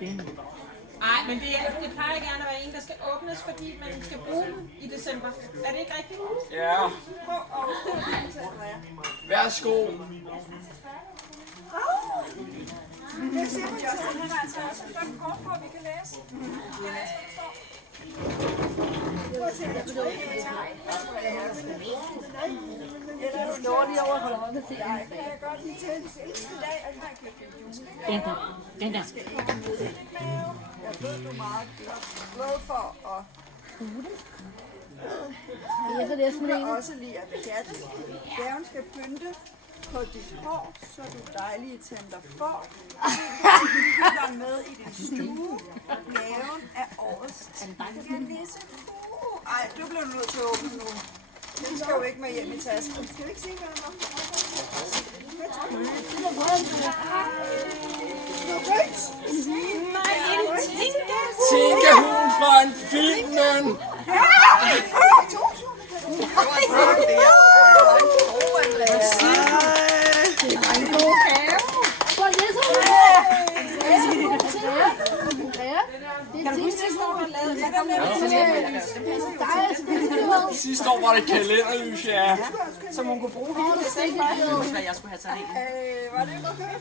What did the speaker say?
Nej, men det plejer gerne at være en, der skal åbnes, fordi man skal bruge den i december. Er det ikke rigtigt? Ja. Værsgo. Det ser man jo også, den har altså også et godt kort på, vi kan læse. Vi kan læse, hvad der står. Jeg slår lige over for hånden til jer. Jeg kan godt lige tælle det seneste dag, og jeg har købt en julegave. Den der. Jeg ved, du er meget glad for at... Du kan også lide at pjatte. Gaven skal pynte på dit hår, så du dejlige tænder får. Du er med i din stue. Gaven er årets nisse. Ej, du bliver nødt til at åbne nu. Den skal jo ikke med hjem i tasken. Skal vi ikke se, hvad der var? Tinka-hund fra en filmen. Sidste år var det kalenderlys, ja. Som hun kunne bruge hele december. Jeg skulle have taget en. Var det ikke okay?